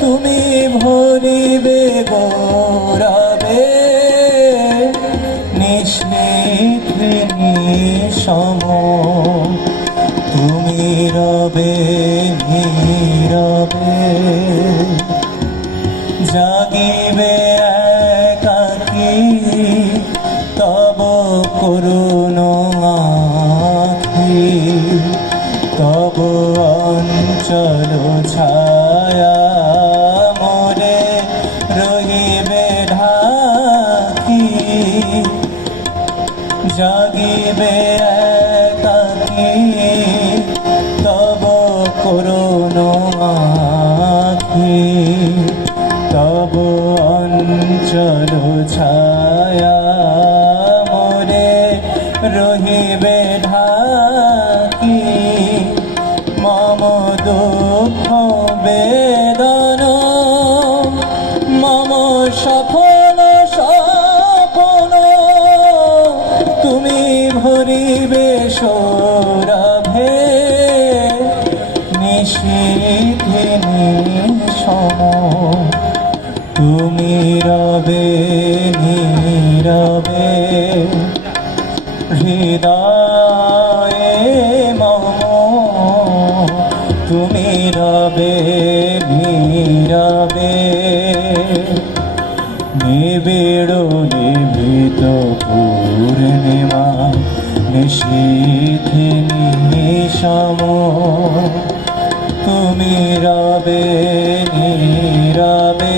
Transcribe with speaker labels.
Speaker 1: তুমি ভরিবে গৌরবে। নিষ্ণিত সম তুমি রবে নীরবে। জাগিবে একাকি তব ছা জাগিবে একাকী, তব করুণ আখি, তব অঞ্চল ছায়া মোরে রহিবে ঢাকি। মম দুঃখ বেদন, মম সফল ভরিবে সৌরভে নিশীথে সম। তুমি রবে নীরবে হৃদয়ে মম। তুমি রবে নীরবে নিবিড় নিভৃত পূর্ণিমা নিশীথে নিশম। তুমি রবে নীরবে।